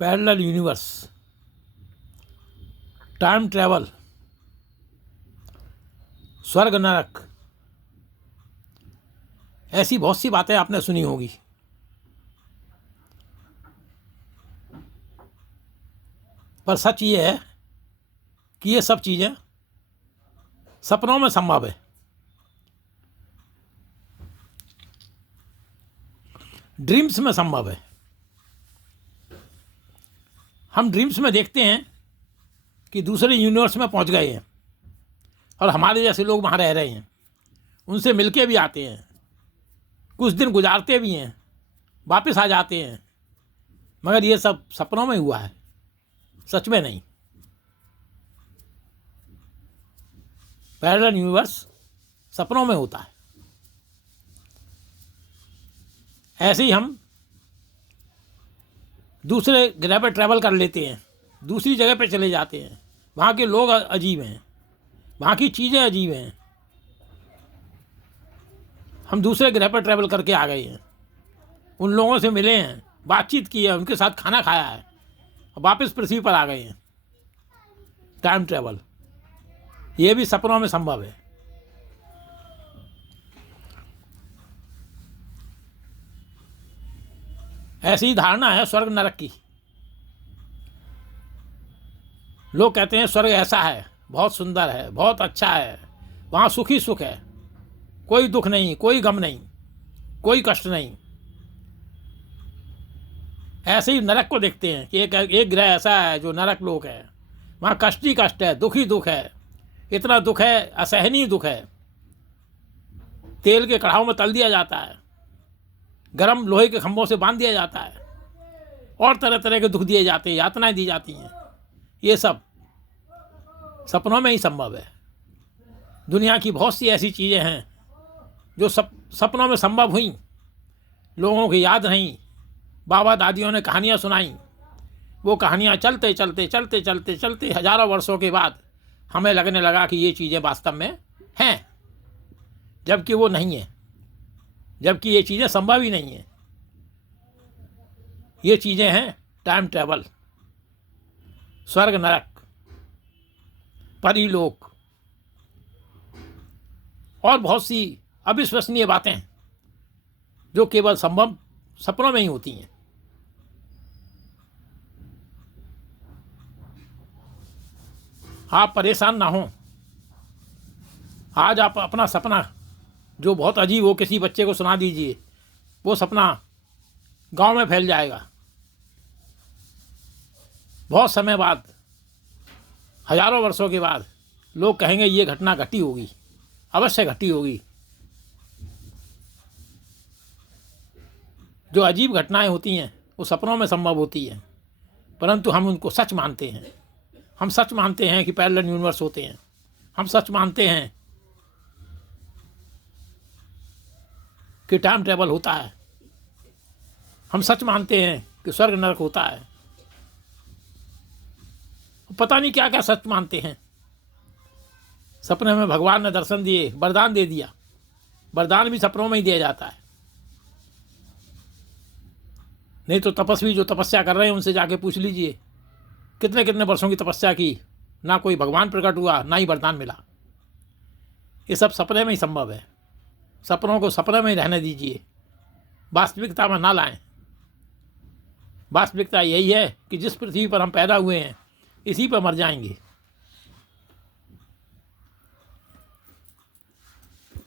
Parallel universe, time travel, स्वर्ग नरक, ऐसी बहुत सी बातें आपने सुनी होगी। पर सच ये है कि ये सब चीज़ें सपनों में संभव है। ड्रीम्स में संभव है। हम ड्रीम्स में देखते हैं कि दूसरे यूनिवर्स में पहुंच गए हैं और हमारे जैसे लोग वहाँ रह रहे हैं, उनसे मिलके भी आते हैं, कुछ दिन गुजारते भी हैं, वापस आ जाते हैं, मगर ये सब सपनों में हुआ है, सच में नहीं। पैरेलल यूनिवर्स सपनों में होता है। ऐसे ही हम दूसरे ग्रह पर ट्रैवल कर लेते हैं, दूसरी जगह पर चले जाते हैं, वहाँ के लोग अजीब हैं, वहाँ की चीज़ें अजीब हैं। हम दूसरे ग्रह पर ट्रैवल करके आ गए हैं, उन लोगों से मिले हैं, बातचीत की है, उनके साथ खाना खाया है, वापस पृथ्वी पर आ गए हैं। टाइम ट्रैवल ये भी सपनों में संभव है। ऐसी ही धारणा है स्वर्ग नरक की। लोग कहते हैं स्वर्ग ऐसा है, बहुत सुंदर है, बहुत अच्छा है, वहाँ सुख ही सुख है, कोई दुख नहीं, कोई गम नहीं, कोई कष्ट नहीं। ऐसे ही नरक को देखते हैं कि एक ग्रह ऐसा है जो नरक लोक है, वहाँ कष्ट ही कष्ट है, दुख ही दुख है, इतना दुख है, असहनीय दुख है। तेल के कढ़ाव में तल दिया जाता है, गर्म लोहे के खंभों से बांध दिया जाता है, और तरह तरह के दुख दिए जाते हैं, यातनाएं दी जाती हैं। ये सब सपनों में ही संभव है। दुनिया की बहुत सी ऐसी चीज़ें हैं जो सपनों में संभव हुई, लोगों की याद नहीं, बाबा दादियों ने कहानियाँ सुनाई, वो कहानियाँ चलते चलते चलते चलते चलते हजारों वर्षों के बाद हमें लगने लगा कि ये चीज़ें वास्तव में हैं, जबकि वो नहीं है, जबकि ये चीज़ें संभव ही नहीं है। ये चीज़ें हैं टाइम ट्रैवल, स्वर्ग नरक, परीलोक और बहुत सी अविश्वसनीय बातें जो केवल संभव सपनों में ही होती हैं। आप परेशान ना हो। आज आप अपना सपना जो बहुत अजीब हो किसी बच्चे को सुना दीजिए, वो सपना गांव में फैल जाएगा। बहुत समय बाद, हजारों वर्षों के बाद लोग कहेंगे ये घटना घटी होगी, अवश्य घटी होगी। जो अजीब घटनाएं होती हैं वो सपनों में संभव होती हैं, परंतु हम उनको सच मानते हैं। हम सच मानते हैं कि पैरेलल यूनिवर्स होते हैं, हम सच मानते हैं कि टाइम ट्रैवल होता है, हम सच मानते हैं कि स्वर्ग नरक होता है। पता नहीं क्या क्या सच मानते हैं। सपने में भगवान ने दर्शन दिए, वरदान दे दिया। वरदान भी सपनों में ही दिया जाता है। नहीं तो तपस्वी जो तपस्या कर रहे हैं उनसे जाके पूछ लीजिए, कितने कितने वर्षों की तपस्या की, ना कोई भगवान प्रकट हुआ, ना ही वरदान मिला। ये सब सपने में ही संभव है। सपनों को सपने में ही रहने दीजिए, वास्तविकता में ना लाएं। वास्तविकता यही है कि जिस पृथ्वी पर हम पैदा हुए हैं, इसी पर मर जाएंगे।